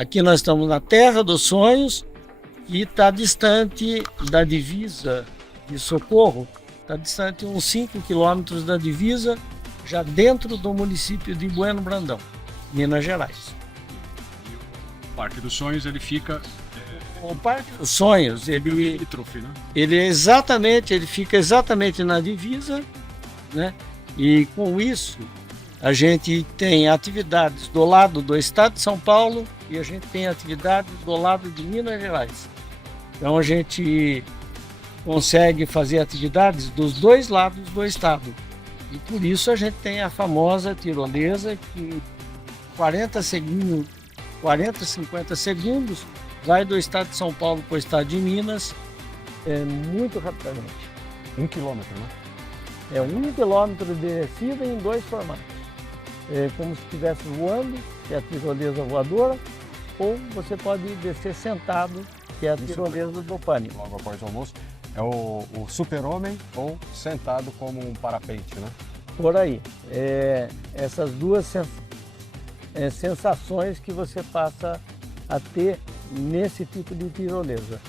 Aqui nós estamos na Terra dos Sonhos e está distante da divisa de Socorro, está distante uns 5 quilômetros da divisa, já dentro do município de Bueno Brandão, Minas Gerais. O Parque dos Sonhos, ele fica... O Parque dos Sonhos, ele fica exatamente na divisa, né? E com isso a gente tem atividades do lado do estado de São Paulo e a gente tem atividades do lado de Minas Gerais. Então a gente consegue fazer atividades dos dois lados do estado. E por isso a gente tem a famosa tirolesa que 40, 50 segundos vai do estado de São Paulo para o estado de Minas muito rapidamente. 1 quilômetro, né? É 1 quilômetro de descida em 2 formatos. É como se estivesse voando, que é a tirolesa voadora, ou você pode descer sentado, que é a tirolesa do pânico. Logo após o almoço, é o super-homem ou sentado como um parapente, né? Por aí. Essas duas sensações que você passa a ter nesse tipo de tirolesa,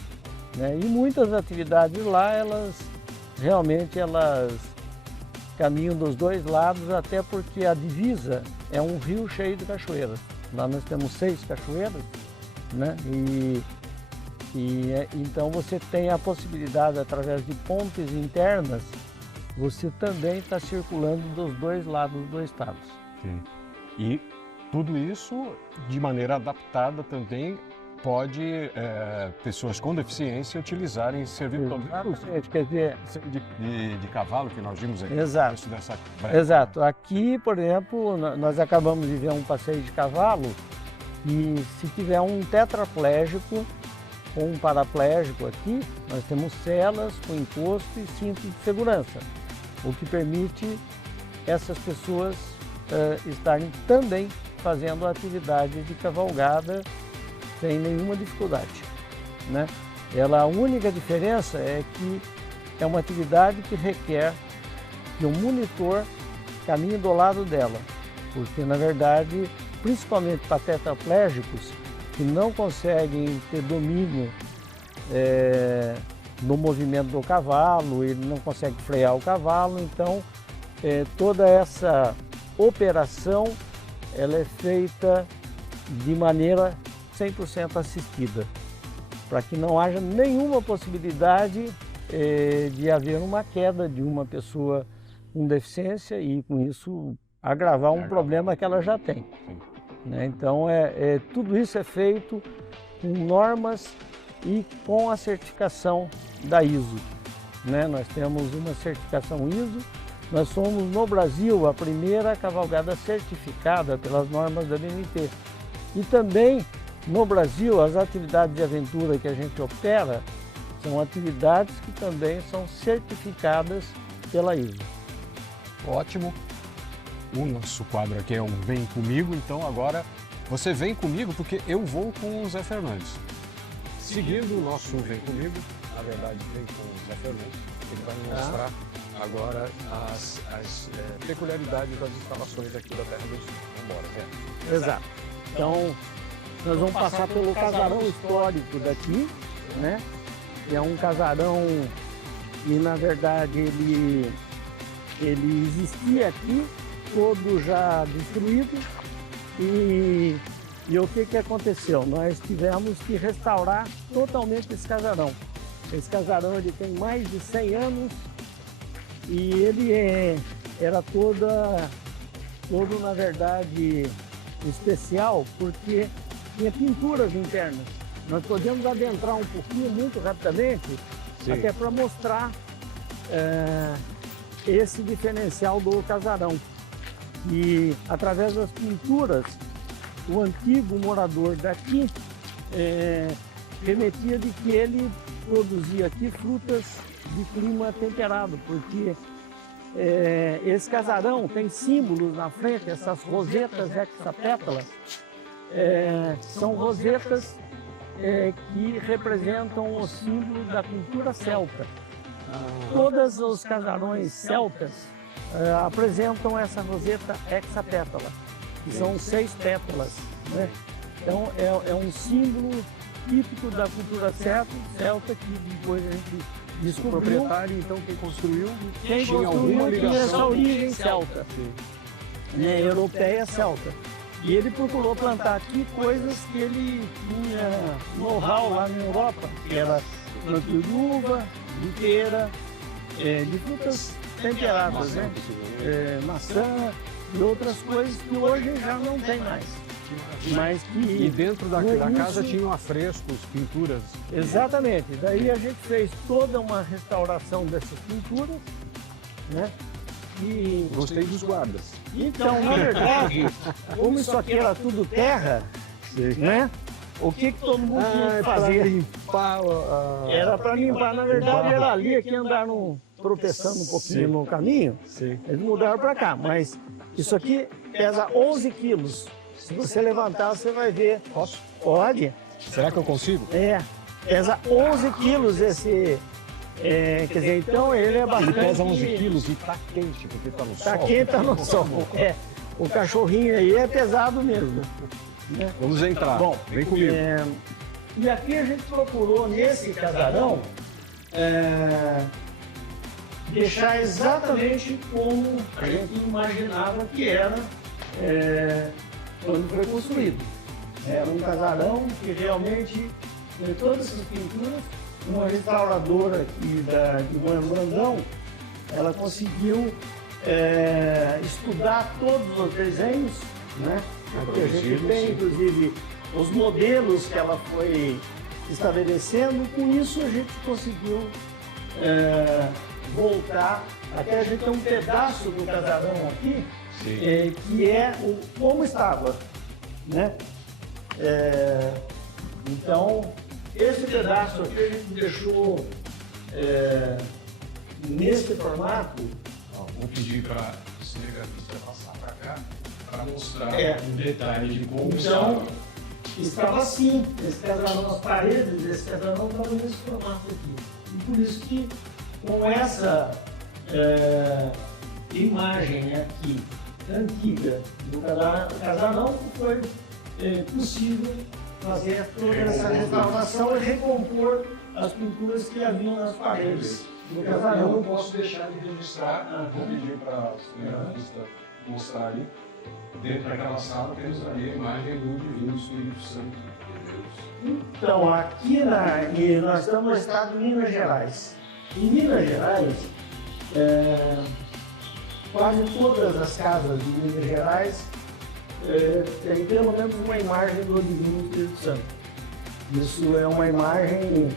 né? E muitas atividades lá, elas caminham dos dois lados, até porque a divisa é um rio cheio de cachoeiras. Lá nós temos 6 cachoeiras, né? Então você tem a possibilidade, através de pontes internas, você também está circulando dos dois lados do estado. Sim. E tudo isso de maneira adaptada também pode pessoas com deficiência utilizarem serviços quer dizer, de cavalo que nós vimos aqui. Exato. Exato. Aqui, por exemplo, nós acabamos de ver um passeio de cavalo e se tiver um tetraplégico ou um paraplégico aqui, nós temos celas com encosto e cinto de segurança, o que permite essas pessoas estarem também fazendo a atividade de cavalgada sem nenhuma dificuldade, né? A única diferença é que é uma atividade que requer que o monitor caminhe do lado dela, porque na verdade, principalmente para tetraplégicos que não conseguem ter domínio no movimento do cavalo, ele não consegue frear o cavalo, então toda essa operação ela é feita de maneira 100% assistida, para que não haja nenhuma possibilidade de haver uma queda de uma pessoa com deficiência e com isso agravar um problema que ela já tem, né? Então tudo isso é feito com normas e com a certificação da ISO, né? Nós temos uma certificação ISO, nós somos no Brasil a primeira cavalgada certificada pelas normas da BNT e também no Brasil, as atividades de aventura que a gente opera são atividades que também são certificadas pela ISO. Ótimo. O nosso quadro aqui é um Vem Comigo, então agora você vem comigo porque eu vou com o Zé Fernandes. Seguindo o nosso Vem Comigo, na verdade vem com o Zé Fernandes, ele vai me mostrar agora as peculiaridades das instalações aqui da Terra dos Sonhos. Vamos embora, Zé. Exato. Então, nós vamos passar pelo casarão histórico daqui, né? É um casarão que, na verdade, ele existia aqui, todo já destruído. E o que aconteceu? Nós tivemos que restaurar totalmente esse casarão. Esse casarão ele tem mais de 100 anos e ele era todo, na verdade, especial, porque tinha pinturas internas. Nós podemos adentrar um pouquinho, muito rapidamente, Sim. até para mostrar esse diferencial do casarão. E através das pinturas, o antigo morador daqui remetia de que ele produzia aqui frutas de clima temperado, porque esse casarão tem símbolos na frente, essas rosetas hexapétalas, são rosetas que representam o símbolo da cultura celta. Todos os casarões celtas apresentam essa roseta hexapétala, que são 6 pétalas, né? Então é um símbolo típico da cultura celta que depois a gente O descobriu. proprietário, então, quem construiu, Quem tinha construiu alguma tinha essa ligação? origem celta, né, europeia celta. E ele procurou plantar aqui coisas que ele tinha know-how lá na Europa, que era plantio de uva, de pera, de frutas temperadas, né? Maçã e outras coisas que hoje já não tem mais. Mas que E dentro da no casa início- tinham afrescos, pinturas. Exatamente. Daí a gente fez toda uma restauração dessas pinturas, né? E Gostei dos guardas. então, na verdade, como isso aqui era tudo terra, né? O que todo mundo tinha que fazer? limpar Era para limpar, na verdade era ali, aqui andaram tropeçando um pouquinho no caminho, Sim. eles mudaram para cá, mas isso aqui pesa 11 quilos. Se você levantar, você vai ver. Posso? Pode? Será que eu consigo? Pesa 11 quilos esse. Quer dizer, então ele é Ele bastante. pesa 11 quilos e tá quente, porque tá no Tá sol. quente, tá no sol. O cachorrinho aí é pesado mesmo. Vamos entrar. Bom, Vem comigo. E aqui a gente procurou, nesse casarão, deixar exatamente como a gente imaginava que era quando foi construído. Era um casarão que realmente, todas essas pinturas, uma restauradora aqui de Bueno Brandão, ela conseguiu estudar todos os desenhos, né? Que a gente tem, inclusive, os modelos que ela foi estabelecendo. Com isso a gente conseguiu voltar até a gente ter um pedaço do casarão aqui, que é como estava, né? Então, esse pedaço aqui a gente deixou nesse formato. Vou pedir para o cinegrafista passar para cá para mostrar É. um detalhe de como Então, estava assim, esse casarão, as paredes desse casarão estavam nesse formato aqui. E por isso que, com essa imagem aqui, antiga do casarão, foi possível fazer toda essa restauração e recompor as pinturas que haviam nas paredes do eu casarão. não posso deixar de registrar, vou pedir para o cinegrafista mostrar ali. Dentro daquela sala temos ali a imagem do Divino Espírito Santo de Deus. Então, aqui e nós estamos no estado de Minas Gerais. Em Minas Gerais, quase todas as casas de Minas Gerais têm pelo menos uma imagem do Divino Espírito Santo. Isso é uma imagem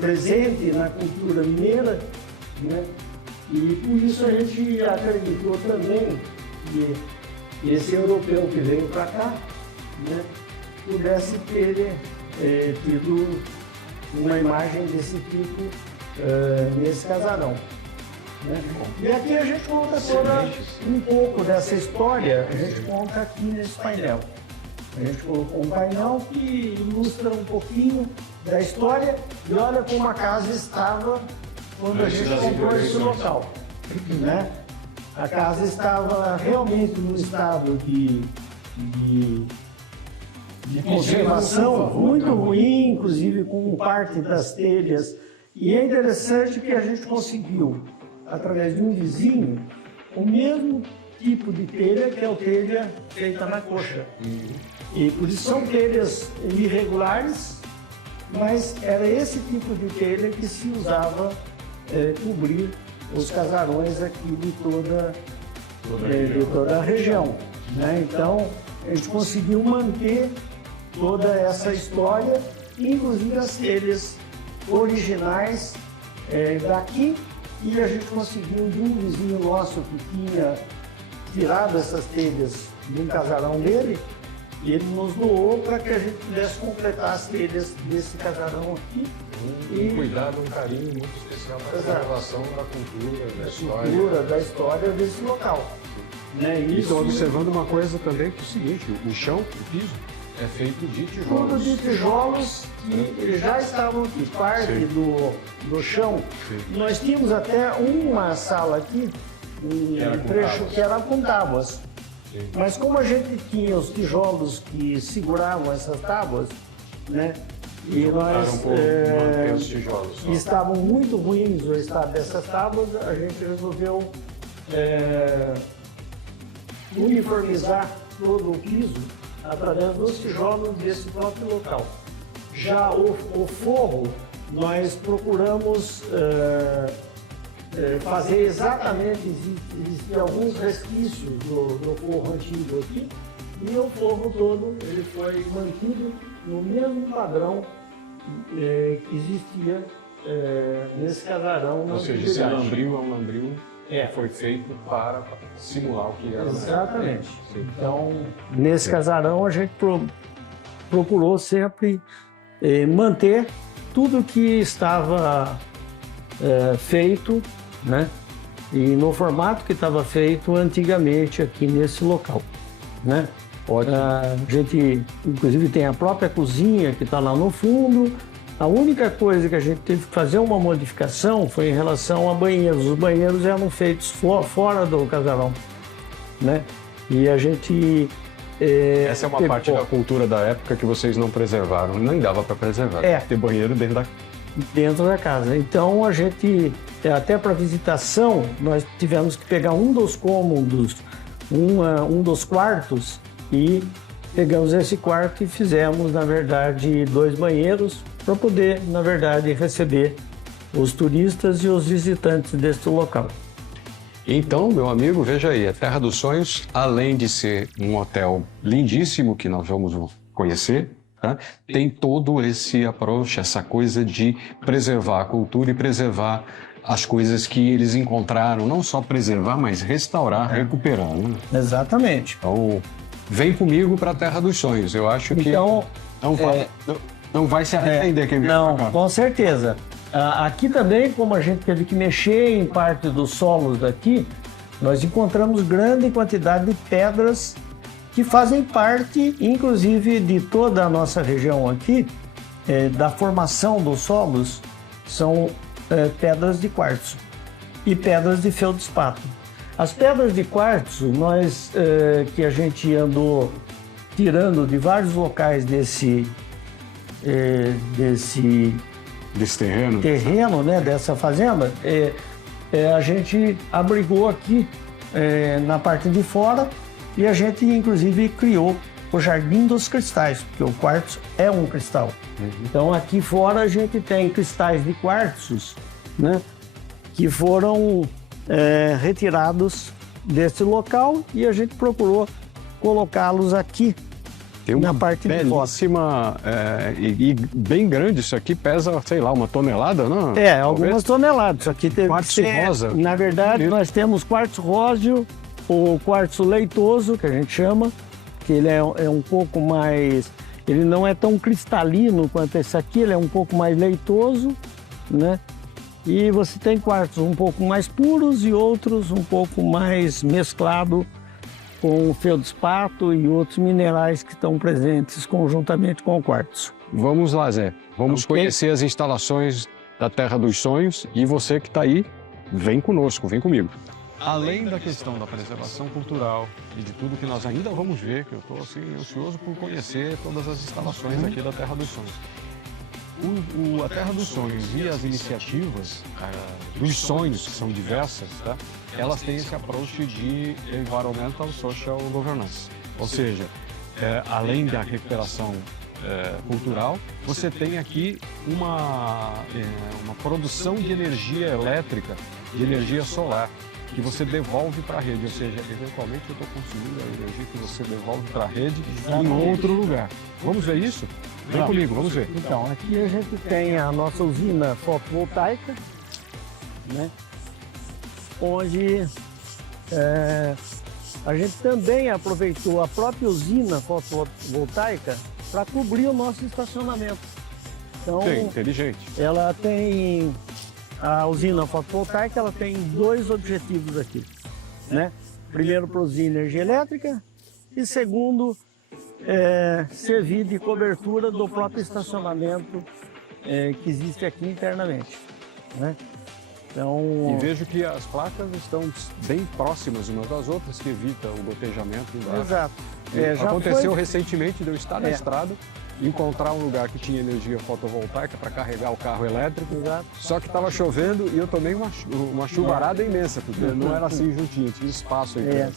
presente na cultura mineira, né? E por isso a gente acreditou também que esse europeu que veio para cá, né, pudesse ter tido uma imagem desse tipo nesse casarão, né? E aqui a gente conta um pouco dessa história, a gente conta aqui nesse painel. A gente colocou um painel que ilustra um pouquinho da história e olha como a casa estava quando a gente comprou esse local, né? A casa estava realmente num estado de conservação muito ruim, inclusive com parte das telhas. E é interessante que a gente conseguiu, através de um vizinho, o mesmo tipo de telha que é a telha feita na coxa. E por isso são telhas irregulares, mas era esse tipo de telha que se usava cobrir os casarões aqui de toda a região, né? Então, a gente conseguiu manter toda essa história, inclusive as telhas originais daqui, e a gente conseguiu de um vizinho nosso que tinha tirado essas telhas de um casarão dele, e ele nos doou para que a gente pudesse completar as telhas desse casarão aqui. Um cuidado, um carinho muito especial para a preservação da cultura, da história desse local. Né? E estou Isso, observando uma coisa também, que é o seguinte, o chão, o piso, é feito de tijolos. tudo de tijolos que já estavam aqui, parte do chão. Sim. Nós tínhamos até uma sala aqui, um trecho que era com tábuas. Mas como a gente tinha os tijolos que seguravam essas tábuas, né? E nós manter os tijolos. estavam muito ruins o estado dessas tábuas, a gente resolveu uniformizar todo o piso através dos tijolos desse próprio local. Já o forro, nós procuramos fazer exatamente, existem alguns resquícios do forro antigo aqui, e o forro todo ele foi mantido no mesmo padrão que existia nesse casarão. Ou seja, esse lambril é um lambril que foi feito para simular o que era. Exatamente. Então, nesse casarão a gente procurou sempre manter tudo que estava feito, né? E no formato que estava feito antigamente aqui nesse local, né? A gente, inclusive, tem a própria cozinha que está lá no fundo. A única coisa que a gente teve que fazer uma modificação foi em relação a banheiros. Os banheiros eram feitos fora do casarão, né? E a gente... Essa é uma parte da cultura da época que vocês não preservaram, nem dava para preservar, ter banheiro dentro da casa. Então a gente, até para visitação, nós tivemos que pegar um dos cômodos, um dos quartos, e pegamos esse quarto e fizemos, na verdade, 2 banheiros para poder, na verdade, receber os turistas e os visitantes deste local. Então, meu amigo, veja aí, a Terra dos Sonhos, além de ser um hotel lindíssimo que nós vamos conhecer, tá? Tem todo esse approach, essa coisa de preservar a cultura e preservar as coisas que eles encontraram, não só preservar, mas restaurar, recuperar. Né? Exatamente. Então, vem comigo para a Terra dos Sonhos. Eu acho que não vai se arrepender quem vem Não, pra cá. Com certeza. Aqui também, como a gente teve que mexer em parte dos solos daqui, nós encontramos grande quantidade de pedras que fazem parte, inclusive, de toda a nossa região aqui, da formação dos solos, são pedras de quartzo e pedras de feldspato. As pedras de quartzo, que a gente andou tirando de vários locais desse terreno, né, dessa fazenda, a gente abrigou aqui na parte de fora, e a gente inclusive criou o Jardim dos Cristais, porque o quartzo é um cristal. Então aqui fora a gente tem cristais de quartzos, né, que foram retirados desse local, e a gente procurou colocá-los aqui. Tem uma na parte belíssima e bem grande. Isso aqui pesa, sei lá, 1 tonelada, não? Algumas toneladas. Isso aqui teve quartzo rosa. Na verdade, nós temos quartzo róseo, o quartzo leitoso, que a gente chama, que ele é um pouco mais... Ele não é tão cristalino quanto esse aqui, ele é um pouco mais leitoso, né? E você tem quartzos um pouco mais puros e outros um pouco mais mesclado com o feldspato e outros minerais que estão presentes conjuntamente com o quartzo. Vamos lá, Zé. Vamos conhecer as instalações da Terra dos Sonhos, e você que está aí, vem conosco, vem comigo. Além da questão da preservação cultural e de tudo que nós ainda vamos ver, que eu estou assim, ansioso por conhecer todas as instalações aqui da Terra dos Sonhos. A Terra dos Sonhos e as iniciativas dos sonhos, que são diversas, tá? Elas têm esse approach de Environmental Social Governance. Ou seja, além da recuperação cultural, você tem aqui uma produção de energia elétrica, de energia solar, que você devolve para a rede. Ou seja, eventualmente eu estou consumindo a energia que você devolve para a rede em outro lugar. Vamos ver isso? Vem comigo, vamos ver. Então, aqui a gente tem a nossa usina fotovoltaica, né? Onde a gente também aproveitou a própria usina fotovoltaica para cobrir o nosso estacionamento. Então, inteligente. Ela tem... A usina fotovoltaica, ela tem 2 objetivos aqui, né? Primeiro, produzir energia elétrica, e segundo, servir de cobertura do próprio estacionamento que existe aqui internamente, né? Então, E vejo que as placas estão bem próximas umas das outras, que evita o gotejamento embaixo. exato. Já Aconteceu foi- recentemente de eu estar na estrada, encontrar um lugar que tinha energia fotovoltaica para carregar o carro elétrico, Exato. só que estava chovendo e eu tomei uma chuvarada imensa, porque não era assim juntinho, tinha espaço entre as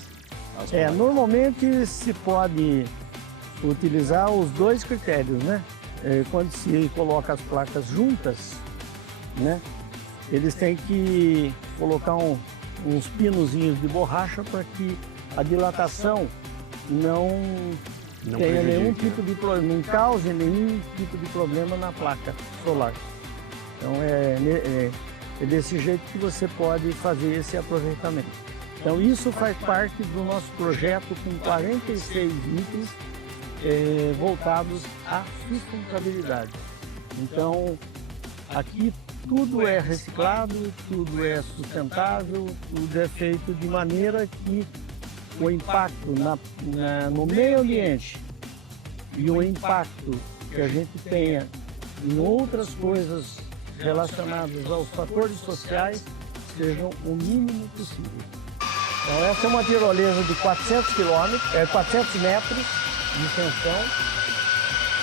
placas. Normalmente se pode utilizar os dois critérios, né? Quando se coloca as placas juntas, né? Eles têm que colocar uns pinozinhos de borracha para que a dilatação não tenha nenhum tipo de problema, não cause nenhum tipo de problema na placa solar. Então é desse jeito que você pode fazer esse aproveitamento. Então isso faz parte do nosso projeto com 46 itens voltados à sustentabilidade. Então aqui tudo é reciclado, tudo é sustentável, tudo é feito de maneira que o impacto no meio ambiente e o impacto que a gente tenha em outras coisas relacionadas aos fatores sociais sejam o mínimo possível. Então essa é uma tirolesa de 400 metros de extensão,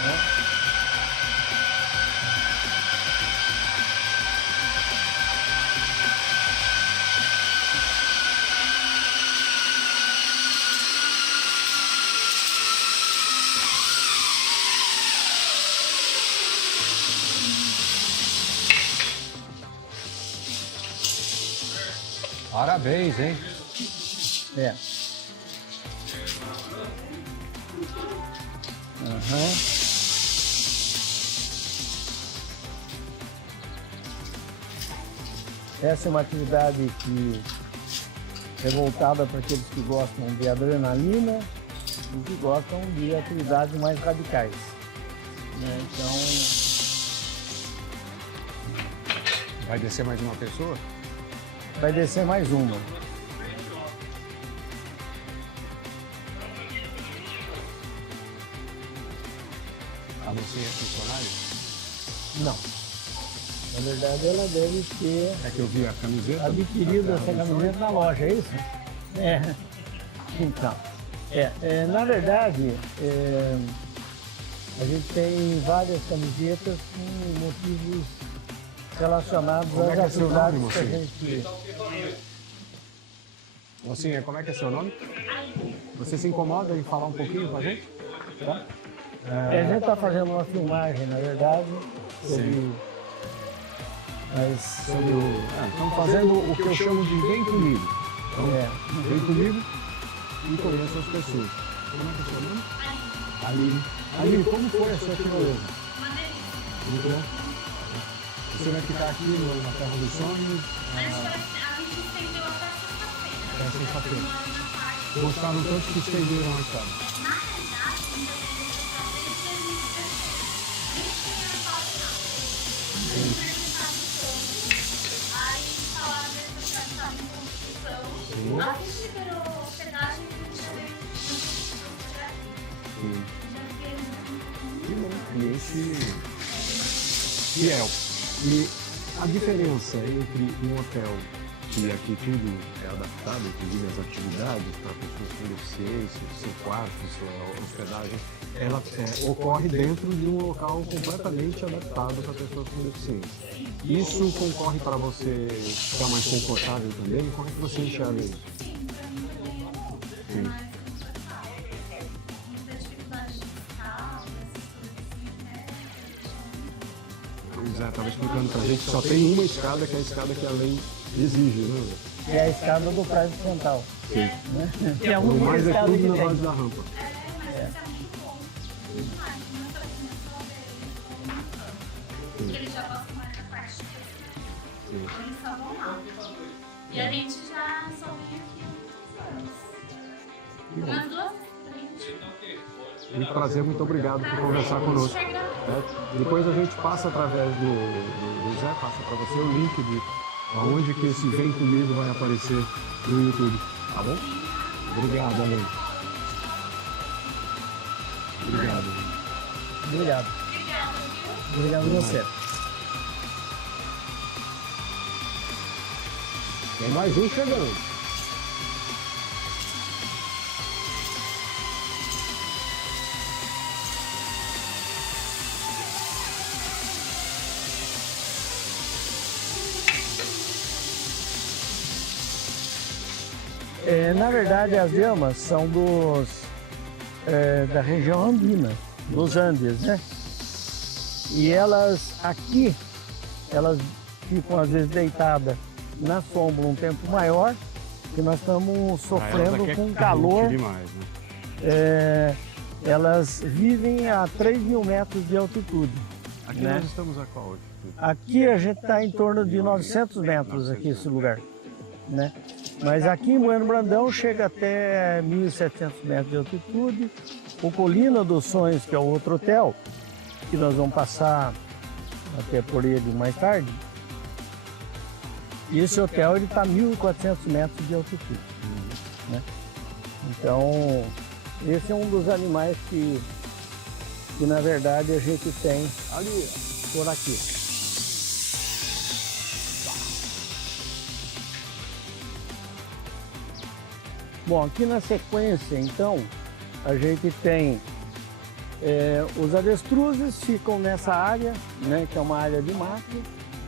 né? Parabéns, hein? Essa é uma atividade que é voltada para aqueles que gostam de adrenalina e que gostam de atividades mais radicais, né? Então, Vai descer mais uma pessoa? vai descer mais uma. A mocinha é funcionária? Não. Na verdade, ela deve ter É que eu vi a camiseta. adquirido essa camiseta na loja, é isso? Então, na verdade, a gente tem várias camisetas com motivos relacionados Como é que às é seu nome, atividades que a mocinha? gente... Mocinha, como é que é seu nome? Você se incomoda em falar um pouquinho com a gente? Tá? A gente está fazendo uma filmagem, na verdade, sobre... Estamos fazendo o que eu chamo de vem comigo. Então, vem comigo e conheça as pessoas. Como é que é seu nome? Aline. Aline, como foi a sua tirolesa? Muito bom. Você vai ficar aqui na Terra dos Sonhos? A gente estendeu até sexta-feira. Sexta-feira. Gostaram tanto que estenderam a estrada? Na realidade, a gente aí falaram dessa estação de construção. A gente liberou hospedagem e a gente já veio Que bom. Cliente fiel. E a diferença entre um hotel que aqui tudo é adaptado, inclusive as atividades para pessoas com deficiência, seu quarto, sua hospedagem, ela ocorre dentro de um local completamente adaptado para pessoas com deficiência. Isso concorre para você ficar mais confortável também? Como é que você enxerga isso? Sim. muita dificuldade de escala, essas coisas assim, né? Pois é, estava explicando para a gente que só tem uma escada, que é a escada que a lei exige, né? É a escada do Praia Central. Sim. Né? Que é a O única mais é escada tudo que na tem. base da rampa. Eles já gostam mais da parte de eles só vão lá. E a gente já só vem aqui há muitos anos. Umas 2 vezes. Muito prazer, muito obrigado por conversar conosco. Depois a gente passa através do Zé, passa para você o link de aonde que esse Vem Comigo vai aparecer no YouTube, tá bom? Obrigado, Ale. Obrigado. Obrigado. Obrigado a você. Tem mais um chegando. Na verdade, as lhamas são da região andina, dos Andes, né? E elas aqui, elas ficam às vezes deitadas na sombra um tempo maior, que nós estamos sofrendo com calor. Demais, né? Elas vivem a 3.000 metros de altitude. Aqui né? nós estamos a qual altitude? Aqui a gente está em torno de 900 metros aqui esse lugar, né? Mas aqui em Bueno Brandão chega até 1.700 metros de altitude. O Colina dos Sonhos, que é o outro hotel, que nós vamos passar até por ele mais tarde. E esse hotel está a 1.400 metros de altitude, né? Então, esse é um dos animais que na verdade a gente tem ali, por aqui. Bom, aqui na sequência, então, a gente tem os avestruzes ficam nessa área, né, que é uma área de mato.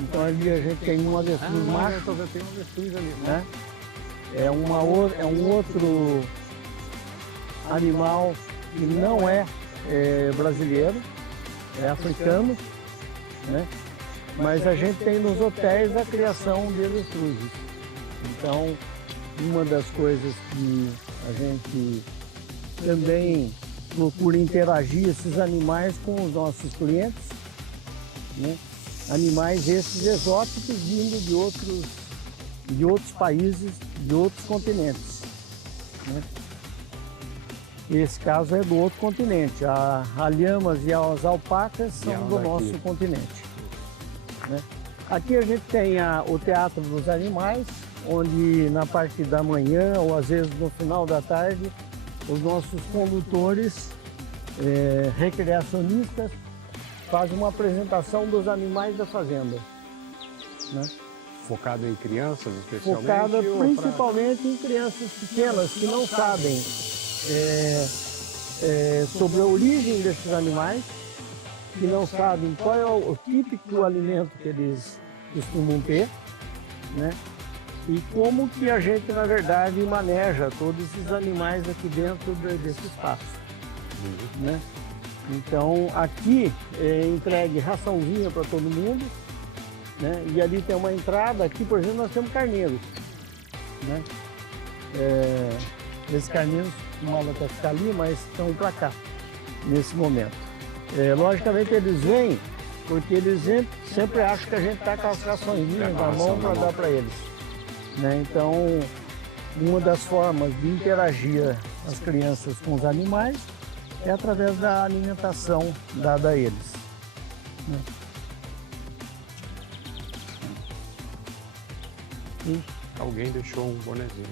Então ali a gente tem um avestruz macho. Tem um avestruz ali, né? É um outro animal que não é brasileiro, é africano, né? Mas a gente tem nos hotéis a criação de avestruzes. Então, uma das coisas que a gente também procura interagir esses animais com os nossos clientes, né? Animais esses exóticos vindo de outros países, de outros continentes, né? Esse caso é do outro continente. A lhamas e as alpacas são do nosso continente, né? Aqui a gente tem o Teatro dos Animais, onde na parte da manhã ou às vezes no final da tarde, os nossos condutores recreacionistas fazem uma apresentação dos animais da fazenda, né? Focado em crianças, especialmente? Focada principalmente em crianças pequenas que não sabem sobre a origem desses animais, que não sabem qual é o típico alimento que eles costumam ter, né? E como que a gente, na verdade, maneja todos esses animais aqui dentro desse espaço, né? Então, aqui é entregue raçãozinha para todo mundo, né? E ali tem uma entrada, aqui, por exemplo, nós temos carneiros, né? Esses carneiros costumavam até ficar ali, mas estão para cá, nesse momento. Logicamente, eles vêm porque eles sempre acham que a gente está com as raçõezinhas na mão para dar para eles, né? Então, uma das formas de interagir as crianças com os animais é através da alimentação dada a eles, né? E alguém deixou um bonezinho.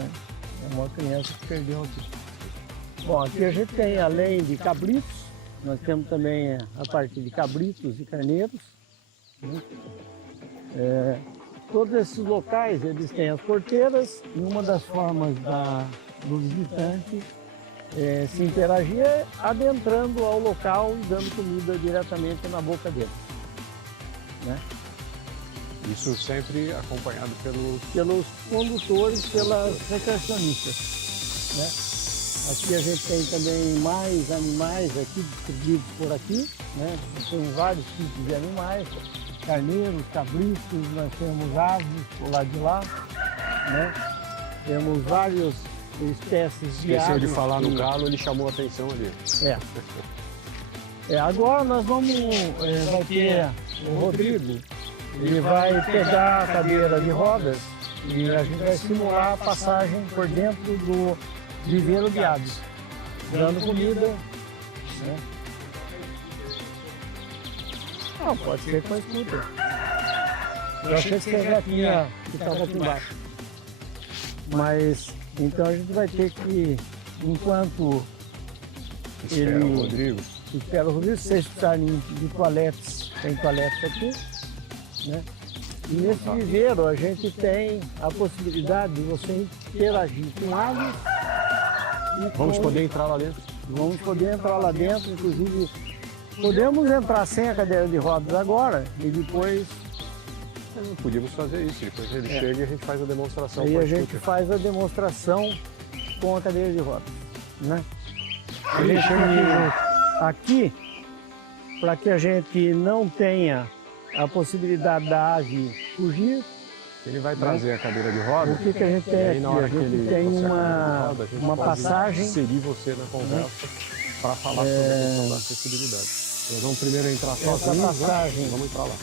É uma criança que perdeu aqui. Bom, aqui a gente tem, além de cabritos, nós temos também a parte de cabritos e carneiros, né? Todos esses locais, eles têm as porteiras, e uma das formas do visitante se interagir é adentrando ao local e dando comida diretamente na boca deles, né? Isso sempre acompanhado pelos condutores, pelas recreacionistas, né? Aqui a gente tem também mais animais aqui distribuídos por aqui, né? Nós temos vários tipos de animais, carneiros, cabritos, nós temos aves do lado de lá, né? Temos várias espécies de aves. Esqueceu de falar no galo, ele chamou a atenção ali. Agora nós vamos, vai ter o Rodrigo, ele vai pegar a cadeira de rodas e a gente vai simular a passagem por dentro do viveiro de aves, dando comida, né? Não, pode ser com a escuta. Eu achei que você já tinha, que estava aqui embaixo. Mas, então a gente vai ter que, enquanto Espera o Rodrigo. Espera o Rodrigo, se vocês precisarem de toaletes, tem toaletes aqui, né? E nesse viveiro a gente tem a possibilidade de você interagir com aves. Vamos poder entrar lá dentro? Vamos poder entrar lá dentro, inclusive podemos entrar sem a cadeira de rodas agora e depois Podíamos fazer isso, depois ele chega e a gente faz a demonstração. aí com a scooter. gente faz a demonstração com a cadeira de rodas, né? Ele chega aqui junto. Aqui, para que a gente não tenha a possibilidade da ave fugir, Ele vai trazer a cadeira de roda. o que a gente E tem aí, aqui? na hora A que ele gente tem consegue a roda, a gente uma pode passagem. inserir você na conversa para falar sobre a questão da acessibilidade. Nós vamos primeiro entrar sozinhos, passagem. Vamos entrar lá.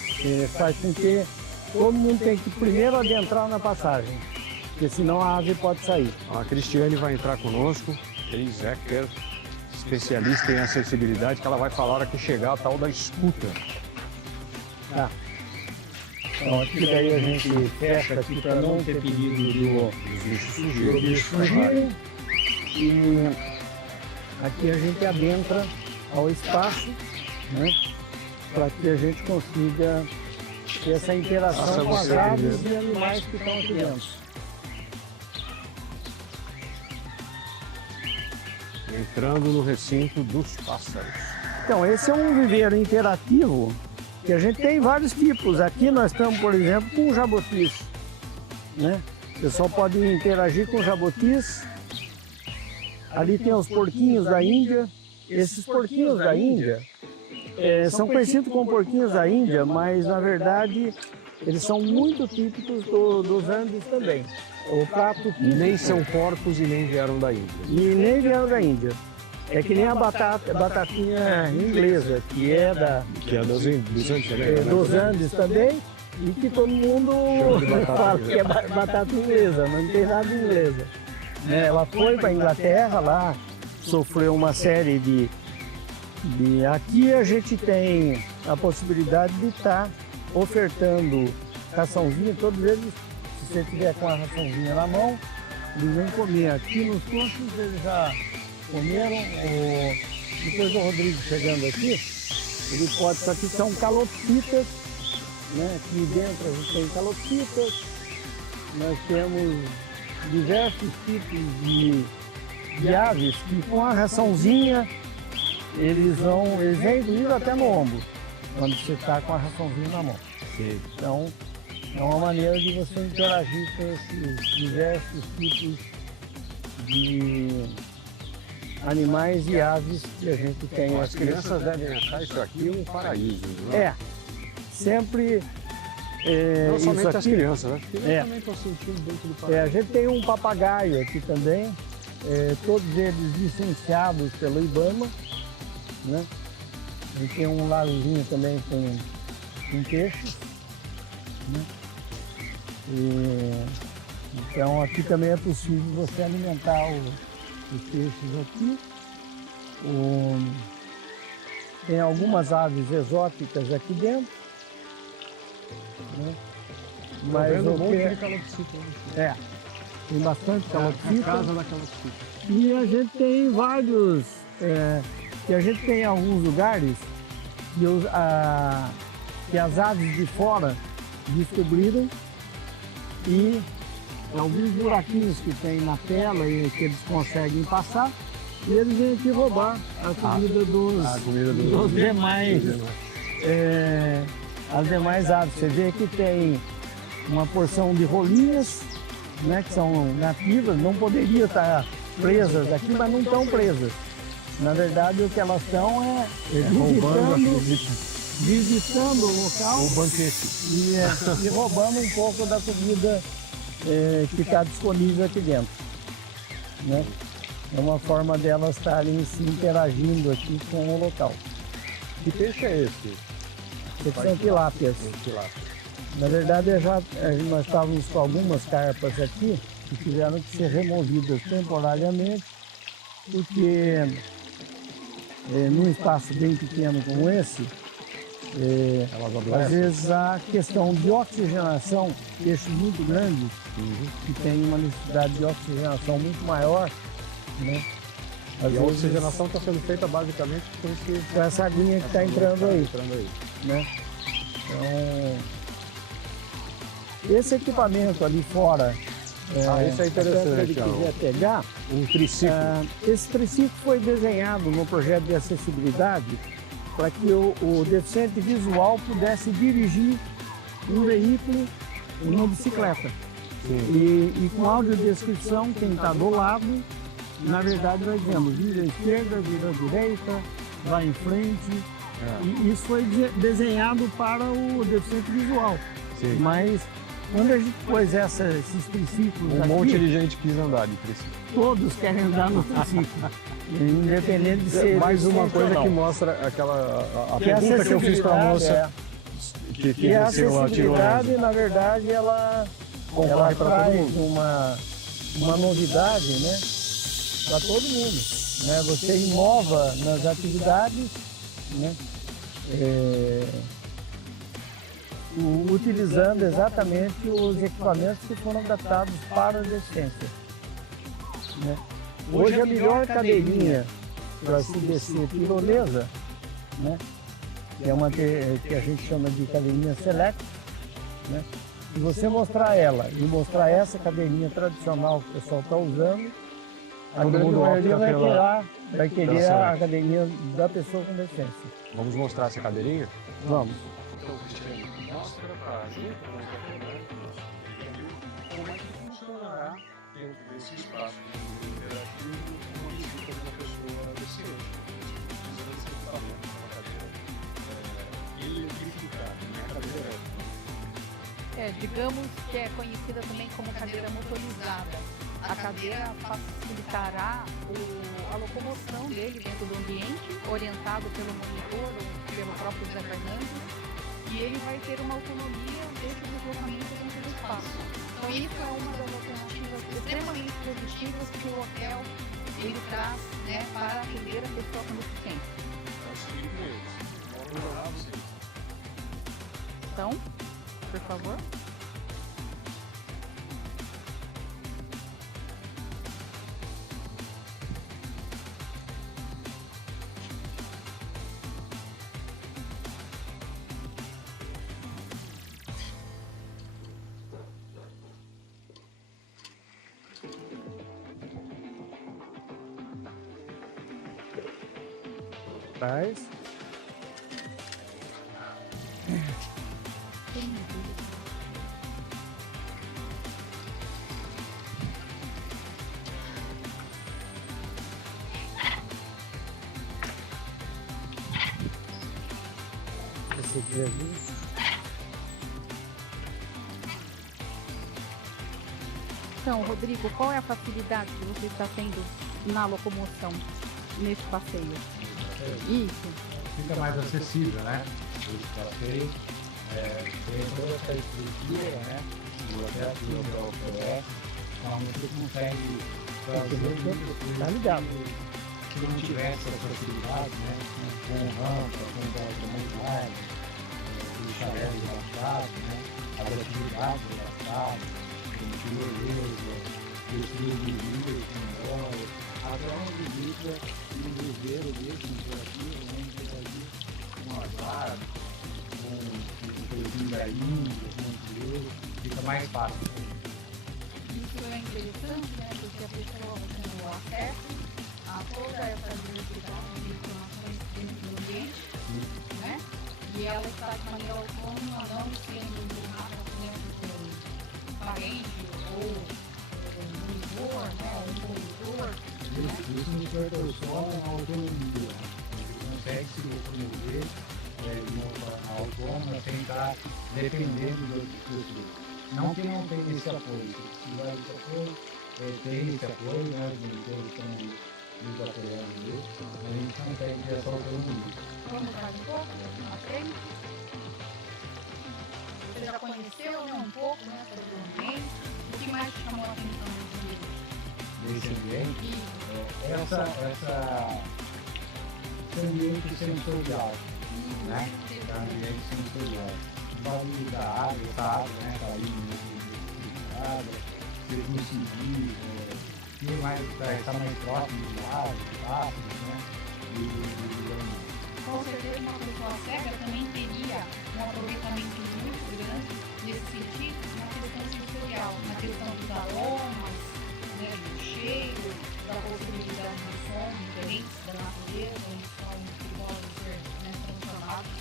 Faz com que todo mundo tem que primeiro adentrar na passagem, porque senão a ave pode sair. A Cristiane vai entrar conosco, ex-hacker, especialista em acessibilidade, que ela vai falar a hora que chegar a tal da scooter. Tá. Então aqui daí a gente fecha aqui para não ter perigo Os bichos do sujeiros. bicho fugirem. E aqui a gente adentra ao espaço, né, para que a gente consiga ter essa interação Passa com as você aves primeiro. e animais que estão aqui dentro. Entrando no recinto dos pássaros. Então, esse é um viveiro interativo que a gente tem vários tipos. Aqui nós estamos, por exemplo, com jabutis, né? O pessoal pode interagir com jabutis. Ali tem os porquinhos da Índia. Esses porquinhos da Índia são conhecidos como porquinhos da Índia, mas na verdade eles são muito típicos dos Andes também. O prato típico. Nem são porcos e nem vieram da Índia. E nem vieram da Índia. É que nem a batatinha inglesa, que é Que é dos Andes também, né? dos Andes também, e que todo mundo fala que é batata inglesa, mas não tem nada de inglesa. Ela foi para a Inglaterra, lá sofreu uma série de... Aqui a gente tem a possibilidade de estar ofertando raçãozinha, todos eles, se você tiver com a raçãozinha na mão, eles vêm comer. Aqui nos postos eles já comeram. Depois do Rodrigo chegando aqui, ele pode, isso aqui são calopsitas, né? Aqui dentro a gente tem calopsitas, nós temos diversos tipos de aves que com a raçãozinha eles vêm inclusive até no ombro, quando você está com a raçãozinha na mão. Então é uma maneira de você interagir com esses diversos tipos de animais e aves que a gente tem As aqui. crianças devem achar isso aqui um paraíso, não é? Sempre Não isso somente as aqui. crianças, né? Porque É. eu também estou sentindo dentro do A paraíso. gente tem um papagaio aqui também, todos eles licenciados pelo IBAMA, né? A gente tem um lagozinho também com peixes, né? Então aqui também é possível você alimentar os peixes aqui. Tem algumas aves exóticas aqui dentro, né? Mas Vendo um o monte que de calopsita lá. tem bastante A calopsita. casa da calopsita. E a gente tem vários, que a gente tem alguns lugares que as aves de fora descobriram e alguns buraquinhos que tem na tela e que eles conseguem passar, e eles vêm aqui roubar a comida dos demais, as demais aves. Você vê que tem uma porção de rolinhas, né, que são nativas, não poderiam estar presas aqui, mas não estão presas. Na verdade, o que elas estão é visitando o local O banquete. e roubando um pouco da comida que está disponível aqui dentro, né? É uma forma delas estarem se interagindo aqui com o local. Que peixe é esse? Esses são tilápias. Na verdade, nós estávamos com algumas carpas aqui que tiveram que ser removidas temporariamente, porque num espaço bem pequeno como esse, às vezes a questão de oxigenação, peixes muito grandes, que tem uma necessidade de oxigenação muito maior, né? Às E a vezes, oxigenação está sendo feita basicamente com essa aguinha que está entrando aí, né? Então, Esse equipamento ali fora, esse é interessante, se ele quiser pegar, um triciclo. esse triciclo foi desenhado no projeto de acessibilidade para que o deficiente visual pudesse dirigir um veículo, uma bicicleta. E com audiodescrição, quem está do lado, na verdade vai dizendo, vira à esquerda, vira à direita, vai em frente. E isso foi desenhado para o deficiente visual. Sim. Mas quando a gente pôs esses triciclos Um aqui, monte de gente quis andar de triciclo. todos querem andar no triciclo, independente de ser Mais uma deficiente coisa ou que não. mostra a Que a pergunta que eu fiz para a moça, que E a você tirou acessibilidade, na verdade, ela concorre para todo traz mundo. uma novidade, né, para todo mundo. Né? Você inova nas atividades, né, utilizando exatamente os equipamentos que foram adaptados para a deficiência. Né? Hoje a melhor cadeirinha para se descer tirolesa, né, que é uma que a gente chama de cadeirinha select, né? Se você mostrar ela e mostrar essa cadeirinha tradicional que o pessoal está usando, a Todo grande mundo maioria opta vai querer Select. a cadeirinha da pessoa com deficiência. Vamos mostrar essa cadeirinha? Vamos. Então, Cristiano, mostra para a gente, para os governantes, como é que funcionará dentro desse espaço interativo uma visita de uma pessoa deficiente, utilizando esse equipamento, uma cadeira eletrificada, não é cadeira elétrica. Digamos que é conhecida também como cadeira motorizada. A cadeira facilitará a locomoção dele dentro do ambiente, orientado pelo monitor ou pelo próprio Zé Fernandes, e ele vai ter uma autonomia desse deslocamento dentro do espaço. Então isso é uma das alternativas extremamente positivas que o hotel ele traz, né, para atender a pessoa com deficiência. Então, seguir com eles. Vamos melhorar vocês. Então, por favor. Traz. Esse aqui é ali. Então, Rodrigo, qual é a facilidade que você está tendo na locomoção nesse passeio? Isso. Fica mais acessível, né? Esse passeio tem toda essa estrutura, né? O hotel que o hotel oferece, então você consegue fazer Tá ligado. se não tivesse essa facilidade, né? Com rampa, com balcão, os chalés relaxados, né? As atividades relaxadas, com tirolesa, estudo de vida, com óleo, até uma visita no viveiro mesmo, interativo, né? Interagir com as árvores, com o coisinho da Índia, com o tiro, fica mais fácil. Isso é interessante, né? Porque a pessoa vai tendo acesso a toda essa diversidade de informações dentro do ambiente, né? E ela está de maneira autônoma, não sendo empurrada dentro de um parente ou um monitor, né? Um condutor. Isso nos proporciona uma autonomia. Ele consegue se locomover de uma forma autônoma sem estar dependendo de outras pessoas. Não que não tenha esse apoio. Se precisar desse apoio, tem esse apoio, né? Os monitores estão nos apoiando nisso. A gente consegue ter essa autonomia. Vamos mais um pouco na frente. Você já conheceu, né, um pouco, né, sobre o ambiente? O que mais te chamou a atenção nesse ambiente? Desse ambiente, E esse ambiente sensorial, né? É um ambiente sensorial. O barulho da água, essa água, né? Tá ali no água, você conseguir ter mais, estar mais próximo de água, de pássaros, né? com certeza uma pessoa cega também teria um aproveitamento muito grande nesse sentido, na questão sensorial, na questão dos aromas, né, do cheiro, da possibilidade de som diferentes da natureza, de som que podem ser, né, transformados,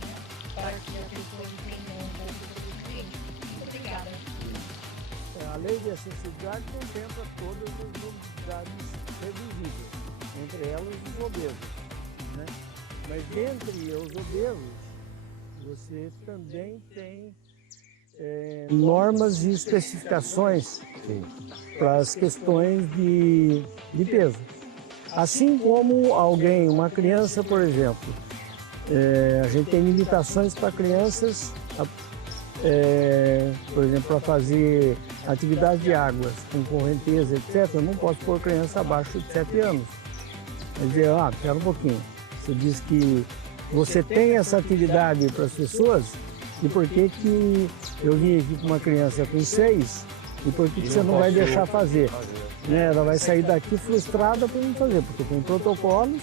né, para que a pessoa entenda um pouco sobre o ambiente. Muito obrigada. A lei de acessibilidade contempla todas as mobilidades reduzidas, entre elas os obesos, né? Mas dentre os obesos, você também tem normas e especificações para as questões de peso. Assim como alguém, uma criança, por exemplo, a gente tem limitações para crianças, por exemplo, para fazer atividade de águas, com correnteza, etc., eu não posso pôr criança abaixo de 7 anos. Quer dizer, espera um pouquinho, você diz que você tem essa atividade para as pessoas, e por que que eu vim aqui com uma criança com 6, e por que você não vai deixar fazer? Né? Ela vai sair daqui frustrada por não fazer, porque tem protocolos,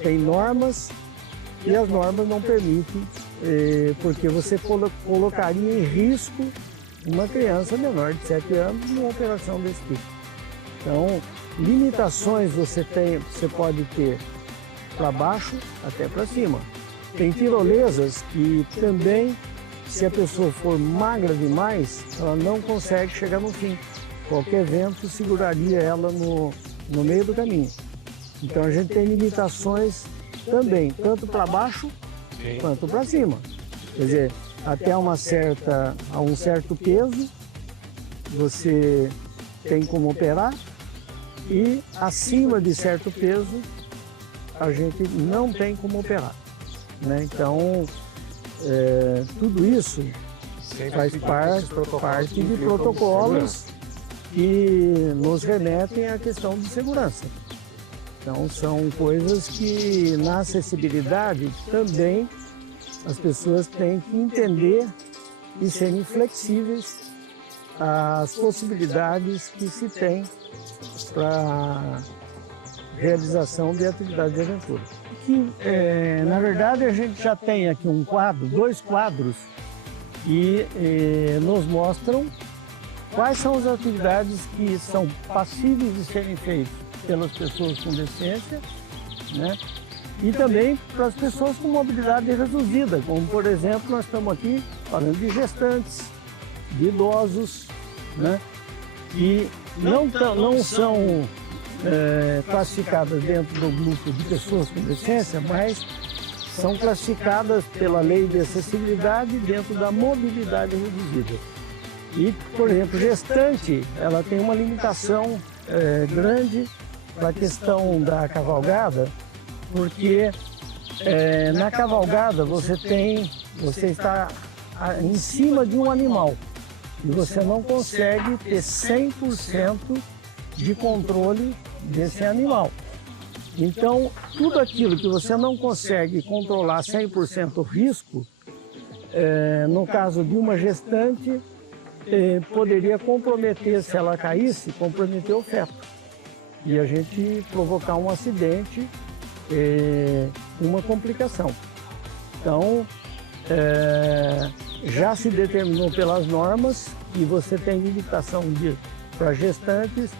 tem normas, e as normas não permitem, porque você colocaria em risco uma criança menor de 7 anos numa operação desse tipo. Então, limitações você pode ter para baixo até para cima. Tem tirolesas que também, se a pessoa for magra demais, ela não consegue chegar no fim. Qualquer vento seguraria ela no meio do caminho. Então a gente tem limitações também, tanto para baixo quanto para cima. Quer dizer, até a um certo peso, você tem como operar, e acima de certo peso, a gente não tem como operar, né? Então, tudo isso faz parte de protocolos que nos remetem à questão de segurança. Então, são coisas que na acessibilidade também as pessoas têm que entender e serem flexíveis às possibilidades que se tem para realização de atividade de aventura. Que, na verdade, a gente já tem aqui dois quadros que nos mostram quais são as atividades que são passíveis de serem feitas pelas pessoas com deficiência, né? E também para as pessoas com mobilidade reduzida, como, por exemplo, nós estamos aqui falando de gestantes, de idosos, né? Que não são classificadas dentro do grupo de pessoas com deficiência, mas são classificadas pela lei de acessibilidade dentro da mobilidade reduzida. E, por exemplo, gestante, ela tem uma limitação grande para a questão da cavalgada, porque na cavalgada você está em cima de um animal e você não consegue ter 100% de controle desse animal. Então, tudo aquilo que você não consegue controlar 100% o risco, no caso de uma gestante, poderia comprometer, se ela caísse, comprometer o feto. E a gente provocar um acidente, uma complicação. Então, já se determinou pelas normas que você tem limitação para gestantes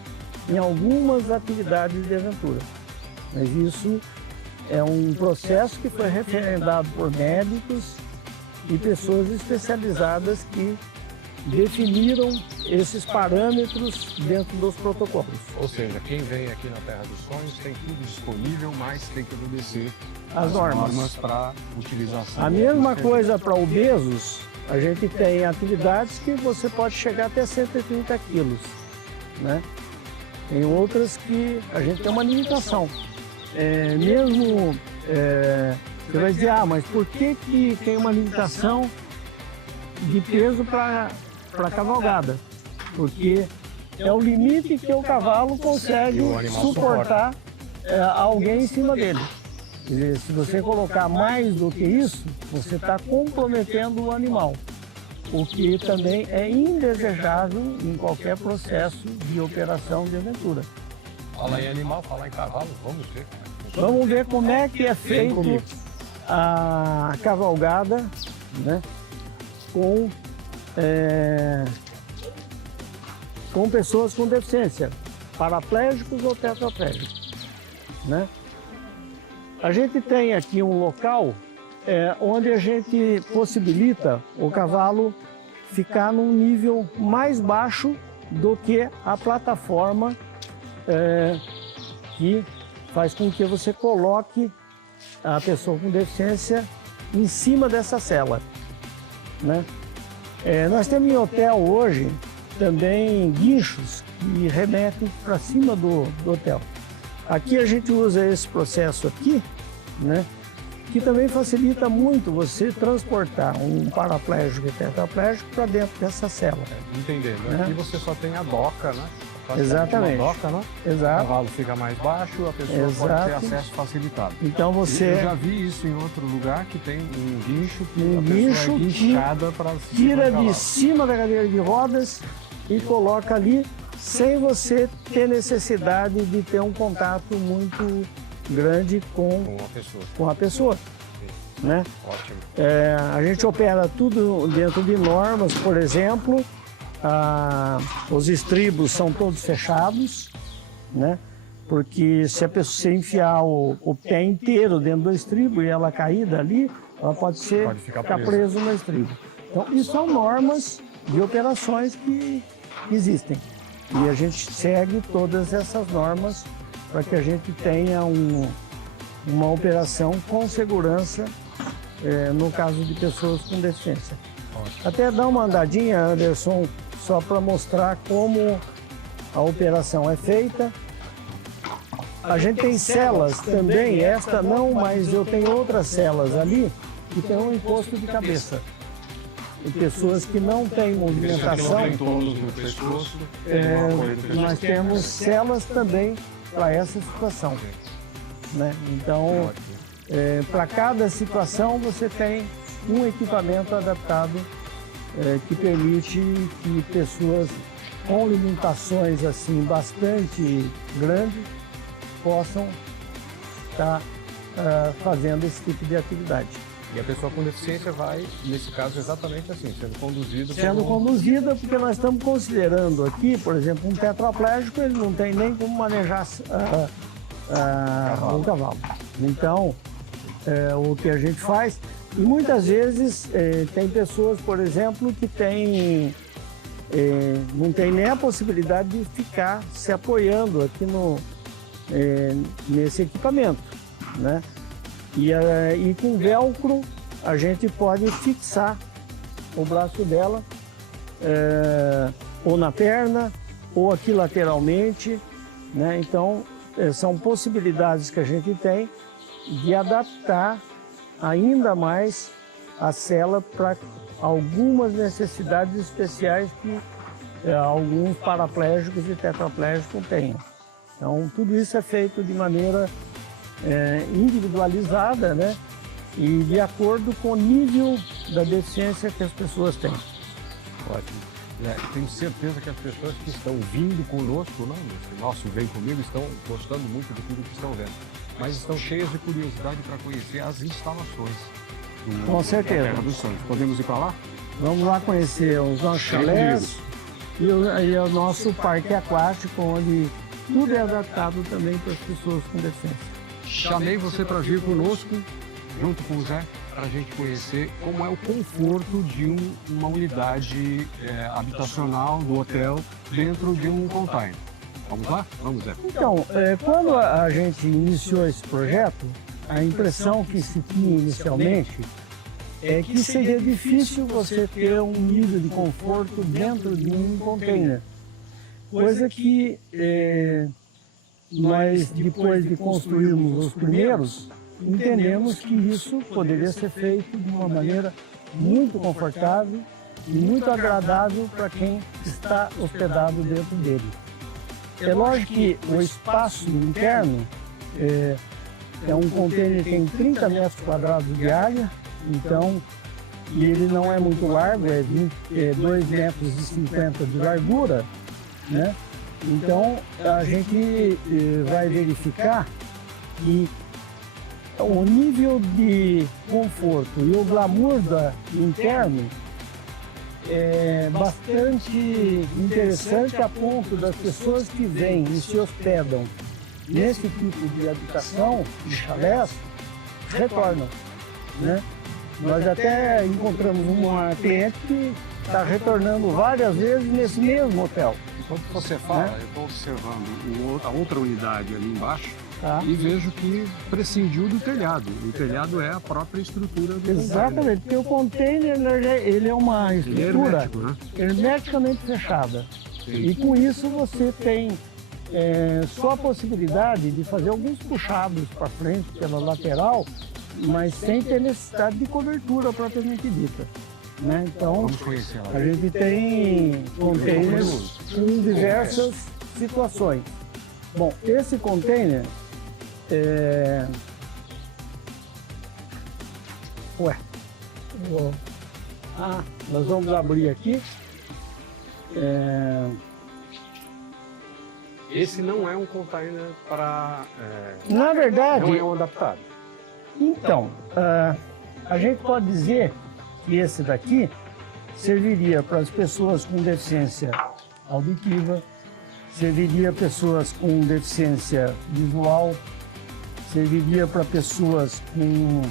em algumas atividades de aventura. Mas isso é um processo que foi referendado por médicos e pessoas especializadas que definiram esses parâmetros dentro dos protocolos. Ou seja, quem vem aqui na Terra dos Sonhos tem tudo disponível, mas tem que obedecer as normas para utilização. A mesma coisa para obesos, a gente tem atividades que você pode chegar até 130 quilos, né? Tem outras que a gente tem uma limitação. Você vai dizer, mas por que tem uma limitação de peso para cavalgada? Porque é o limite que o cavalo consegue suportar alguém em cima dele. Quer dizer, se você colocar mais do que isso, você está comprometendo o animal, o que também é indesejável em qualquer processo de operação de aventura. Fala em animal, fala em cavalo, vamos ver. Vamos ver como é que é feito a cavalgada, né, com pessoas com deficiência, paraplégicos ou tetraplégicos, né? A gente tem aqui um local onde a gente possibilita o cavalo ficar num nível mais baixo do que a plataforma que faz com que você coloque a pessoa com deficiência em cima dessa sela, né? Nós temos em hotel hoje também guinchos que remetem para cima do hotel. Aqui a gente usa esse processo aqui, né, que também facilita muito você transportar um paraplégico e tetraplégico para dentro dessa cela. Entendendo. Né? Aqui você só tem a doca, né? Exatamente. Uma doca, né? Exato. O cavalo fica mais baixo, a pessoa pode ter acesso facilitado. Então você... Eu já vi isso em outro lugar, que tem um guincho que Um a pessoa guincho é guinchada para tira de cima da cadeira de rodas e coloca ali, sem você ter necessidade de ter um contato muito grande com a pessoa. Né? Ótimo. A gente opera tudo dentro de normas, por exemplo, os estribos são todos fechados, né? Porque se a pessoa enfiar o pé inteiro dentro do estribo e ela cair dali, ela pode ficar preso no estribo. Então, isso são normas de operações que existem. E a gente segue todas essas normas para que a gente tenha uma operação com segurança no caso de pessoas com deficiência. Ótimo. Até dar uma andadinha, Anderson, só para mostrar como a operação é feita. A gente tem celas também, esta não, mas eu tenho outras celas ali que tem um encosto de cabeça. E pessoas que não têm movimentação, nós temos celas também para essa situação. Né? Então, para cada situação você tem um equipamento adaptado que permite que pessoas com limitações assim bastante grandes possam estar fazendo esse tipo de atividade. E a pessoa com deficiência vai, nesse caso, exatamente assim, sendo conduzida. Sendo conduzida, porque nós estamos considerando aqui, por exemplo, um tetraplégico, ele não tem nem como manejar o cavalo. Então, o que a gente faz, e muitas vezes tem pessoas, por exemplo, que não tem nem a possibilidade de ficar se apoiando aqui nesse equipamento, né? E com velcro a gente pode fixar o braço dela ou na perna ou aqui lateralmente, né? Então são possibilidades que a gente tem de adaptar ainda mais a sela para algumas necessidades especiais que alguns paraplégicos e tetraplégicos têm. Então tudo isso é feito de maneira individualizada, né? E de acordo com o nível da deficiência que as pessoas têm. Ótimo. Tenho certeza que as pessoas que estão vindo conosco, né, nesse nosso Vem Comigo, estão gostando muito de tudo que estão vendo. Mas estão cheias de curiosidade para conhecer as instalações Com certeza. da Terra dos Sonhos. Podemos ir para lá? Vamos lá conhecer os nossos chalés e o nosso parque aquático, onde tudo é adaptado também para as pessoas com deficiência. Chamei você para vir conosco, junto com o Zé, para a gente conhecer como é o conforto de uma unidade habitacional do hotel dentro de um container. Vamos lá? Vamos, Zé. Então, quando a gente iniciou esse projeto, a impressão que se tinha inicialmente é que seria difícil você ter um nível de conforto dentro de um container. Coisa que nós, depois de construirmos os primeiros, entendemos que isso poderia ser feito de uma maneira muito confortável e muito agradável para quem está hospedado dentro dele. É lógico que o espaço interno é um container que tem 30 metros quadrados de área, então, e ele não é muito largo, é 2,50 metros de largura, né? Então, a gente vai verificar que o nível de conforto e o glamour interno é bastante interessante a ponto das pessoas que vêm e se hospedam nesse tipo de habitação, de chalés, retornam, né? Nós até encontramos uma cliente que está retornando várias vezes nesse mesmo hotel. Enquanto você fala, eu estou observando a outra unidade ali embaixo, Tá? e vejo que prescindiu do telhado. O telhado é a própria estrutura do Exatamente, porque o container ele é uma container. Ele é estrutura hermético, né? hermeticamente fechada. Sim. E com isso você tem só a possibilidade de fazer alguns puxados para frente pela lateral, mas sem ter necessidade de cobertura propriamente dita, né? Então, Vamos conhecer lá. a gente tem containers com diversas situações. Bom, esse container nós vamos abrir aqui. Esse não é um container para... Na verdade, não é um adaptado. então, a gente pode dizer que esse daqui serviria para as pessoas com deficiência auditiva, serviria para pessoas com deficiência visual, serviria para pessoas com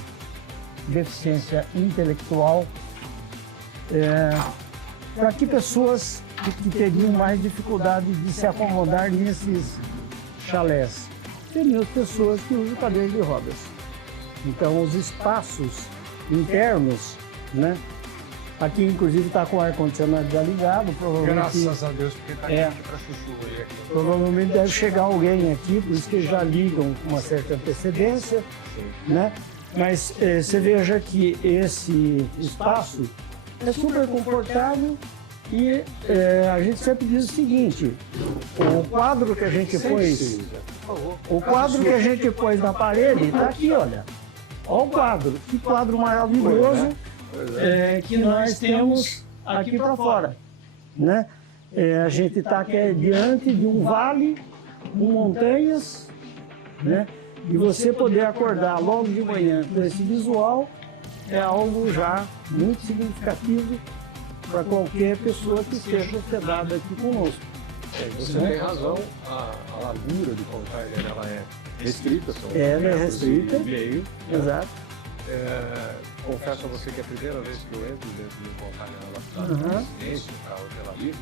deficiência intelectual, para que pessoas que teriam mais dificuldade de se acomodar nesses chalés, seriam as pessoas que usam cadeira de rodas. Então, os espaços internos, né? Aqui, inclusive, está com o ar-condicionado já ligado, provavelmente. Graças a Deus, porque está quente para chuchu. Provavelmente deve chegar alguém aqui, por isso que já ligam com uma certa antecedência, né? Mas você veja que esse espaço é super confortável e a gente sempre diz o seguinte: o quadro que a gente pôs, na parede está aqui, olha. Olha o quadro, que quadro maravilhoso que nós temos aqui para fora, né? A gente está diante de um vale com montanhas, né? E você poder acordar logo de manhã com esse visual é algo já muito significativo para qualquer pessoa que esteja hospedada aqui conosco. Você tem razão, a largura do container ela é restrita, são Ela é restrita. e meio. Exato. Confesso a você que é a primeira vez que eu entro dentro de um container adaptado para residência, para hotelaria.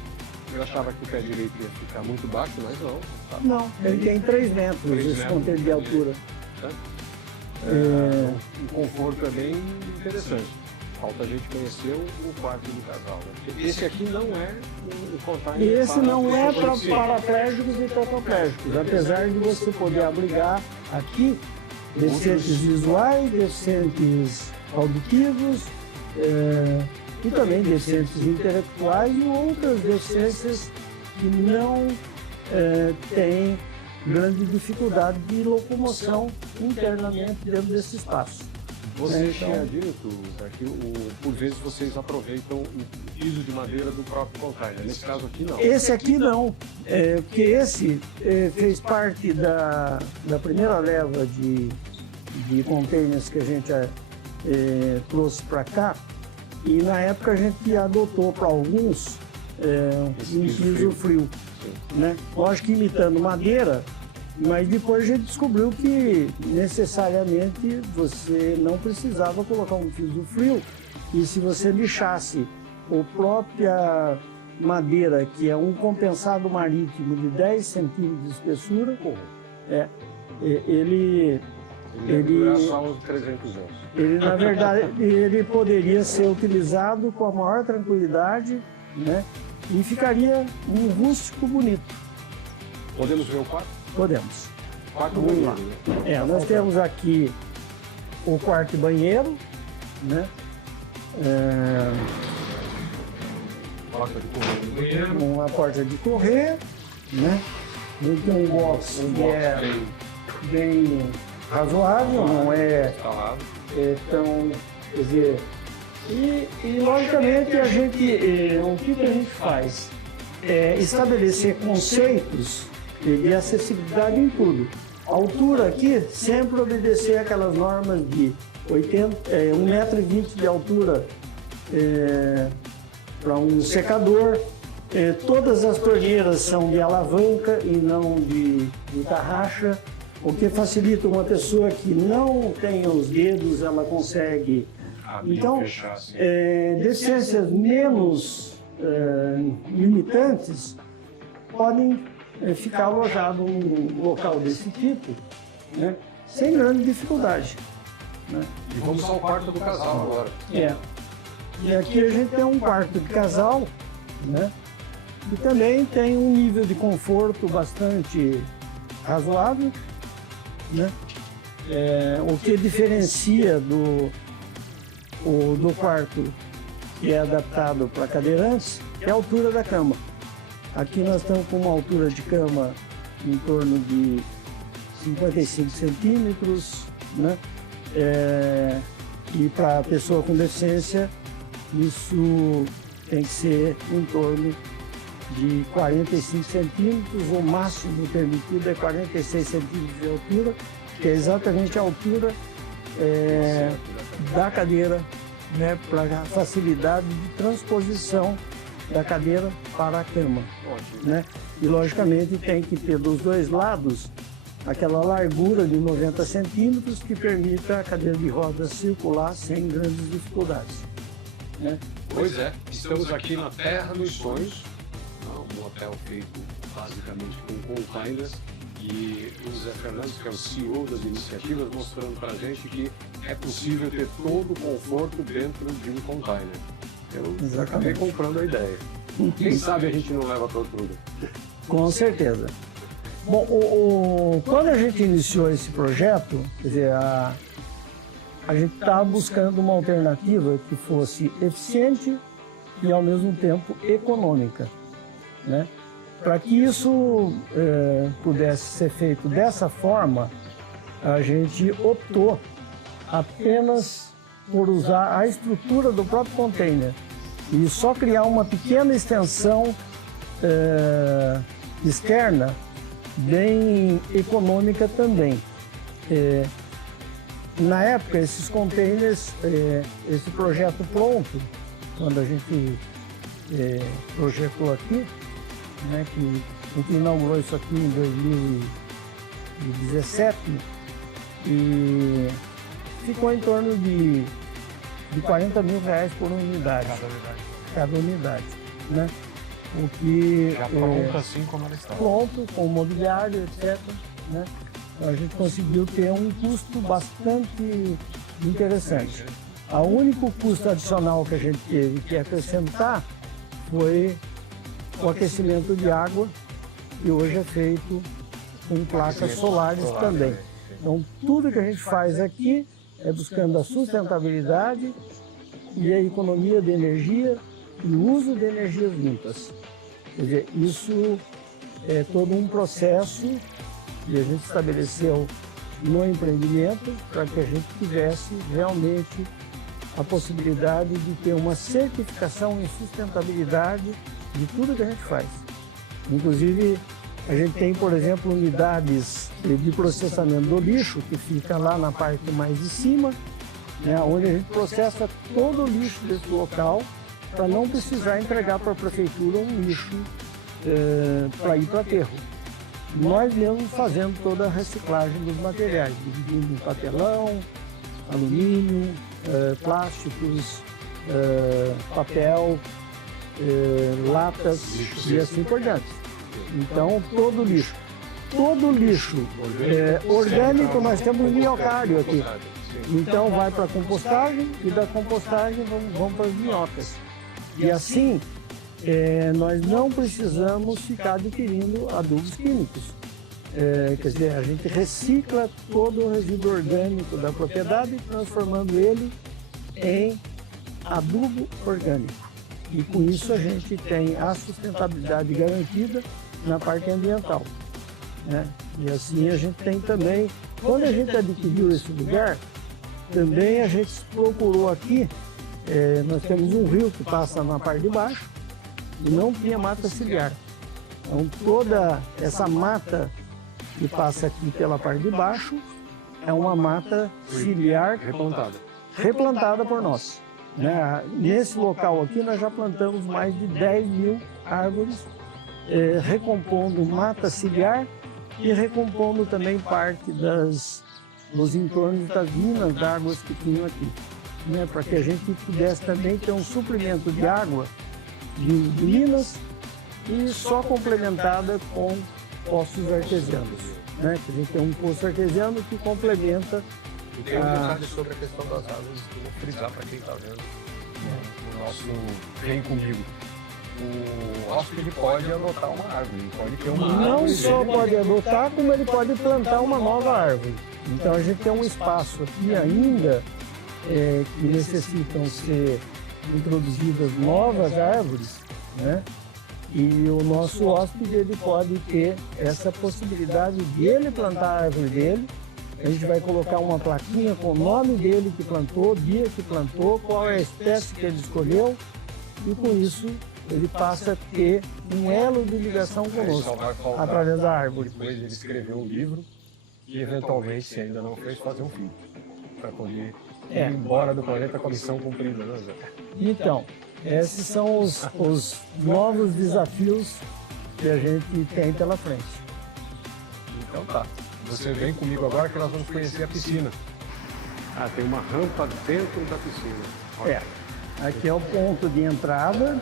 Eu achava que o pé direito ia ficar muito baixo, mas não. Tá. Não, ele tem 3 metros 3 esse metros container de altura. O conforto é bem interessante. Falta a gente conhecer o quarto do casal. Né? Porque esse aqui não é o container. Esse não é para pessoas paraplégicos e tetraplégicos, apesar de você poder abrigar aqui deficientes visuais, deficientes auditivos e também deficientes intelectuais e outras deficiências que não têm grande dificuldade de locomoção internamente dentro desse espaço. Você tinha dito que por vezes vocês aproveitam o piso de madeira do próprio container. Nesse caso aqui não. Esse aqui não, porque esse fez parte da primeira leva de containers que a gente trouxe para cá, e na época a gente adotou para alguns um piso frio, né? Lógico que imitando madeira, mas depois a gente descobriu que necessariamente você não precisava colocar um piso frio, e se você lixasse a própria madeira, que é um compensado marítimo de 10 centímetros de espessura, ele só uns 300 anos. ele, na verdade, ele poderia ser utilizado com a maior tranquilidade, né? E ficaria um rústico bonito. Podemos ver o quarto? Podemos. Quarto Vamos lá. banheiro, né? Nós temos aqui o quarto e banheiro, né? Porta de correr do banheiro. Uma porta de correr, né? Ele tem um box que é bem razoável, não é Instalado. tão, quer dizer, e logicamente a gente, o que a gente faz é estabelecer conceitos de acessibilidade em tudo. A altura aqui sempre obedecer aquelas normas de 1,20 m de altura para um secador. Todas as torneiras são de alavanca e não de tarraxa, o que facilita uma pessoa que não tem os dedos, ela consegue. Então, deficiências menos limitantes podem ficar alojados num local desse tipo, né, sem grande dificuldade. Né? E vamos ao quarto do casal agora. E aqui a gente tem um quarto de casal, né? E também tem um nível de conforto bastante razoável, né? O que diferencia do quarto que é adaptado para cadeirantes é a altura da cama. Aqui nós estamos com uma altura de cama em torno de 55 centímetros, né? E para a pessoa com deficiência, isso tem que ser em torno de 45 centímetros, o máximo permitido é 46 centímetros de altura, que é exatamente a altura da cadeira, né, para a facilidade de transposição da cadeira para a cama. Né? E logicamente tem que ter dos dois lados aquela largura de 90 centímetros que permita a cadeira de rodas circular sem grandes dificuldades. Né? Pois é, estamos aqui na Terra dos Sonhos, um hotel feito basicamente com containers, e o Zé Fernandes, que é o CEO das iniciativas, mostrando para a gente que é possível ter todo o conforto dentro de um container. Eu acabei comprando a ideia. Quem sabe a gente não leva para outro lugar. Com certeza. Bom, quando a gente iniciou esse projeto, quer dizer, a gente estava buscando uma alternativa que fosse eficiente e ao mesmo tempo econômica, né? Para que isso pudesse ser feito dessa forma, a gente optou apenas por usar a estrutura do próprio container e só criar uma pequena extensão externa, bem econômica também. Na época, esses containers, esse projeto pronto, quando a gente projetou aqui, né, que a gente inaugurou isso aqui em 2017, e ficou em torno de 40 mil reais por unidade. Cada unidade. Né? O que já pronto assim como ela está. Pronto, com mobiliário, etc. Né? Então, a gente conseguiu ter um custo bastante interessante. O único custo adicional que a gente teve que acrescentar foi o aquecimento de água, que hoje é feito com placas solares também. Então, tudo que a gente faz aqui é buscando a sustentabilidade e a economia de energia e o uso de energias limpas. Quer dizer, isso é todo um processo que a gente estabeleceu no empreendimento para que a gente tivesse realmente a possibilidade de ter uma certificação em sustentabilidade de tudo que a gente faz. Inclusive, a gente tem, por exemplo, unidades de processamento do lixo, que fica lá na parte mais de cima, né, onde a gente processa todo o lixo desse local para não precisar entregar para a prefeitura um lixo para ir para aterro. Nós mesmos fazendo toda a reciclagem dos materiais, dividindo em papelão, alumínio, plásticos, papel, latas e assim por diante. Então, todo lixo orgânico, nós temos um minhocário aqui. Então, vai para a compostagem e da compostagem vão para as minhocas. E assim, nós não precisamos ficar adquirindo adubos químicos. Quer dizer, a gente recicla todo o resíduo orgânico da propriedade, transformando ele em adubo orgânico. E com isso a gente tem a sustentabilidade garantida na parte ambiental. Né? E assim a gente tem também, quando a gente adquiriu esse lugar, também a gente procurou aqui, nós temos um rio que passa na parte de baixo e não tinha mata ciliar. Então toda essa mata que passa aqui pela parte de baixo, é uma mata ciliar replantada por nós. Né? Nesse local aqui nós já plantamos mais de 10 mil árvores, recompondo mata ciliar e recompondo também parte dos entornos das minas d'água que tinham aqui. Né? Para que a gente pudesse também ter um suprimento de água de minas e só complementada com poços artesianos. Né? Que a gente tem um poço artesiano que complementa. E tem um detalhe sobre a questão das árvores que eu vou frisar para quem está vendo o nosso Vem Comigo. O hóspede pode adotar uma árvore, pode ter uma árvore. Não só pode adotar, como ele pode plantar uma nova árvore. Então a gente tem um espaço aqui ainda que necessitam ser introduzidas novas árvores, né? E o nosso hóspede ele pode ter essa possibilidade de ele plantar a árvore dele. A gente vai colocar uma plaquinha com o nome dele que plantou, o dia que plantou, qual é a espécie que ele escolheu, e com isso ele passa a ter um elo de ligação conosco, através da árvore. Depois ele escreveu um livro e, eventualmente, se ainda não fez, fazer um filho, para poder ir embora do planeta com a missão cumprida, né, Zé? Então, esses são os novos desafios que a gente tem pela frente. Então tá. Você vem comigo agora que nós vamos conhecer a piscina. Ah, tem uma rampa dentro da piscina. Olha. Aqui é o ponto de entrada.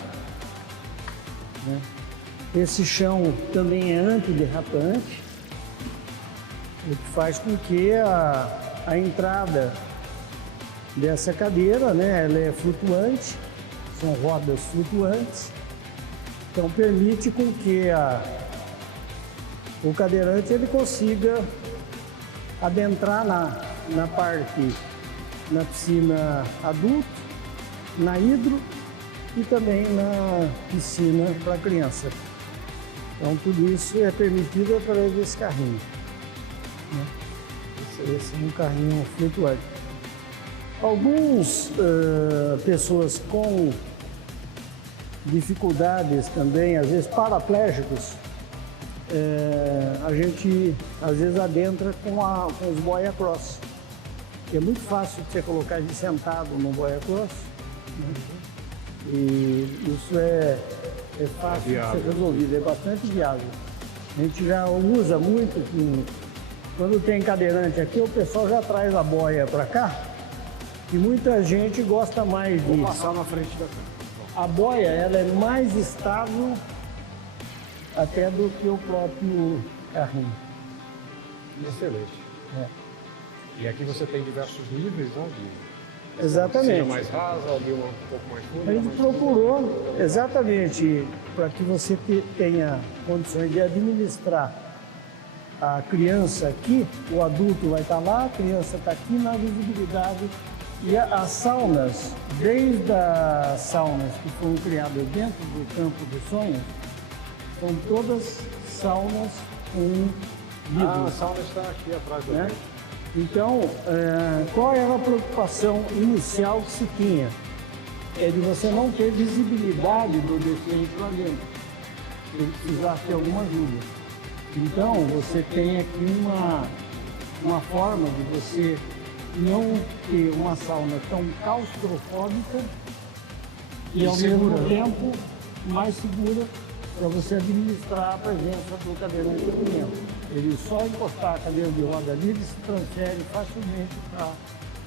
Né? Esse chão também é antiderrapante, o que faz com que a entrada dessa cadeira, né, ela é flutuante, são rodas flutuantes, então permite com que o cadeirante ele consiga adentrar na parte, na piscina adulto, na hidro e também na piscina para criança. Então tudo isso é permitido através desse carrinho. Né? Esse é um carrinho flutuante. Algumas pessoas com dificuldades também, às vezes paraplégicos, a gente às vezes adentra com os boia cross. É muito fácil de você colocar ele sentado no boia cross. Né? E isso é fácil de ser resolvido, é bastante viável. A gente já usa muito, quando tem cadeirante aqui, o pessoal já traz a boia para cá e muita gente gosta mais de... Vou passar na frente da câmera. A boia ela é mais estável até do que o próprio carrinho. Excelente. E aqui você tem diversos níveis, né? Exatamente. Seja mais rasa, ali um pouco mais funda. A gente procurou exatamente para que você tenha condições de administrar a criança aqui, o adulto vai estar lá, a criança está aqui na visibilidade. E as saunas, desde as saunas que foram criadas dentro do campo dos sonhos, são todas saunas com vidro. A sauna está aqui atrás da gente. Então, qual era a preocupação inicial que se tinha? É de você não ter visibilidade do deficiente lá dentro. Ele precisasse ter alguma ajuda. Então, você tem aqui uma forma de você não ter uma sauna tão claustrofóbica e, ao mesmo tempo, mais segura para você administrar a presença do cadeirante aqui dentro. Ele só encostar a cadeira de roda ali, ele se transfere facilmente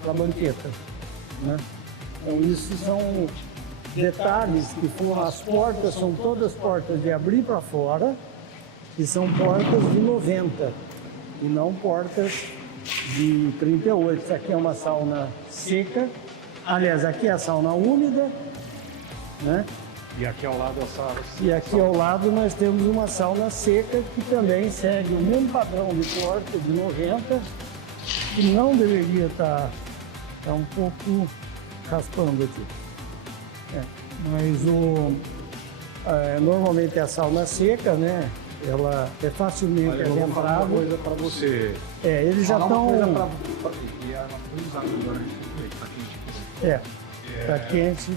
para a banqueta. Né? Então, isso são detalhes que foram, as portas são todas portas de abrir para fora e são portas de 90 e não portas de 38. Isso aqui é uma sauna seca, aliás, aqui é a sauna úmida, né? E aqui ao lado a sala. E aqui ao lado nós temos uma sauna seca que também segue o mesmo padrão de porta de 90, que não deveria estar um pouco raspando aqui. Mas normalmente a sauna seca, né? Ela é facilmente adentrada. Eu vou falar uma coisa para você. Eles já estão... Está quente.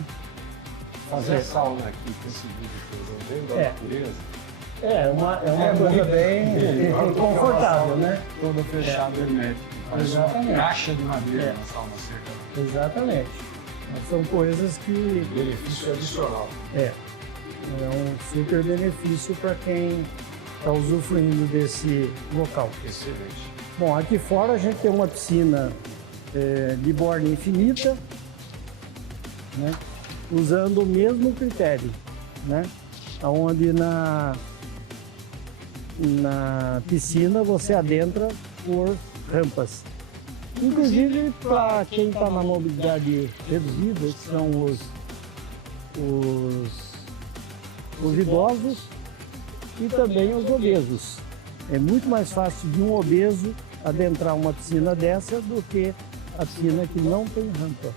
Fazer sauna aqui com esse vídeo que eu vendo da natureza É uma coisa bem confortável, né? Toda fechada hermética. Parece uma Exatamente. caixa de madeira na sauna seca. Exatamente. Mas são coisas que Benefício adicional. é um super benefício para quem está usufruindo desse local. Excelente. Bom, aqui fora a gente tem uma piscina de borda infinita, né? Usando o mesmo critério, né? Onde na piscina você adentra por rampas. Inclusive para quem está na mobilidade reduzida, que são os idosos e também os obesos. É muito mais fácil de um obeso adentrar uma piscina dessa do que a piscina que não tem rampa,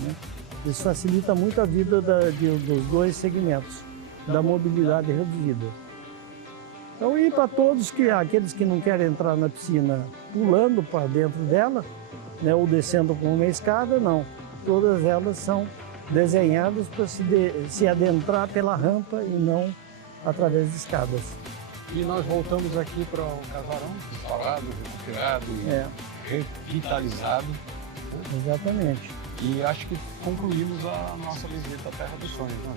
né? Isso facilita muito a vida dos dois segmentos da mobilidade reduzida. Então, e para todos aqueles que não querem entrar na piscina pulando para dentro dela, né, ou descendo por uma escada, não. Todas elas são desenhadas para se adentrar pela rampa e não através de escadas. E nós voltamos aqui para o casarão, restaurado, recuperado, revitalizado. Exatamente. E acho que concluímos a nossa visita à Terra dos Sonhos, né?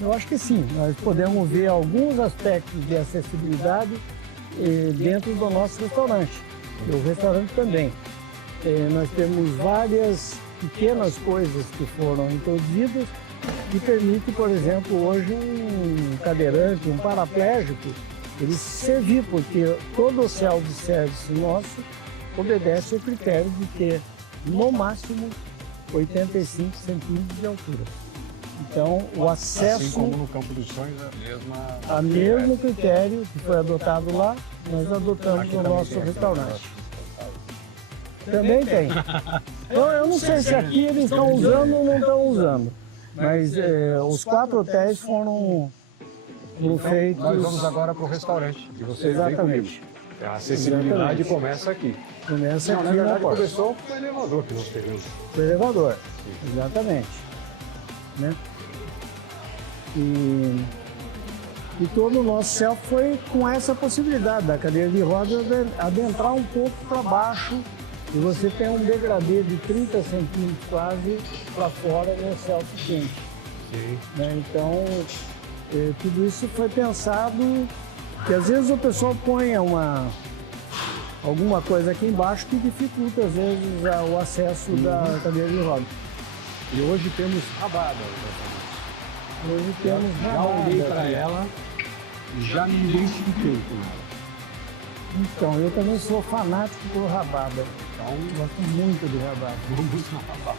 Eu acho que sim, nós podemos ver alguns aspectos de acessibilidade dentro do nosso restaurante. E o restaurante também. Nós temos várias pequenas coisas que foram introduzidas que permite, por exemplo, hoje um cadeirante, um paraplégico, ele se servir, porque todo o self-service nosso obedece ao critério de ter, no máximo, 85 centímetros de altura. Então, o acesso... Assim como no Campo dos Sonhos, a mesmo critério que foi adotado lá, nós adotamos no nosso restaurante. Também tem. Então, eu não sei se aqui eles estão usando ou não estão usando, mas os 4 hotéis foram feitos... Nós vamos agora para o restaurante, que vocês vêm comigo. Exatamente. A acessibilidade Exatamente. começa aqui. Começa Não, aqui na na verdade porta. começou com o elevador que nós pegamos. O elevador, exatamente. Né? E todo o nosso self foi com essa possibilidade da cadeira de rodas adentrar um pouco para baixo e você tem um degradê de 30 centímetros quase para fora no self quente. Né? Então, tudo isso foi pensado, que às vezes o pessoal põe alguma coisa aqui embaixo que dificulta às vezes o acesso da cadeira de rodas. E hoje temos rabada. Hoje temos Já olhei rabada. para ela e já me identifiquei com ela. Então, eu também sou fanático por rabada. Então, Gosto muito de rabada. vamos na rabada.